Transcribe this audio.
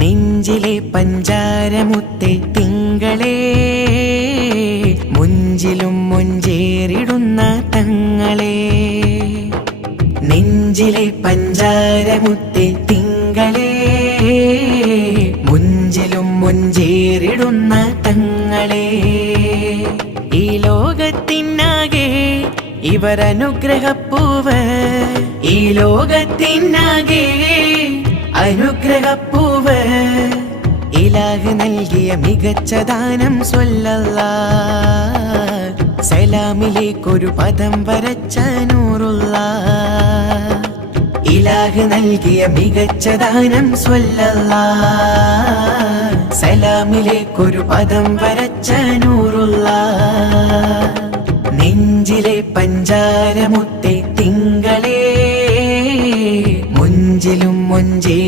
നെഞ്ചിലെ പഞ്ചാരമുത്തെ തിങ്കളേ, മുഞ്ചിലും മുഞ്ചേറിടുന്ന തങ്ങളെ. നെഞ്ചിലെ പഞ്ചാരമുത്തെ തിങ്കളേ, മുഞ്ചിലും മുഞ്ചേറിടുന്ന തങ്ങളെ. ഈ ലോകത്തിനാകെ ഇവരനുഗ്രഹപ്പൂവ്, ഈ ലോകത്തിനാകെ അനുഗ്രഹപ്പൂവ്. ഇലാഹ് നൽകിയ മികച്ച ദാനം സ്വല്ലല്ലാഹ്, സലാമിലേക്കൊരു പദം വരച്ച നൂറുല്ലാഹ്. ഇലാഹ് നൽകിയ മികച്ച ദാനം സ്വല്ലല്ലാഹ്, സലാമിലേക്കൊരു പദം വരച്ച നൂറുല്ലാഹ്. നെഞ്ചിലെ പഞ്ചാരമുത്തെ തിങ്കളേ, മുഞ്ചിലും മുഞ്ചേ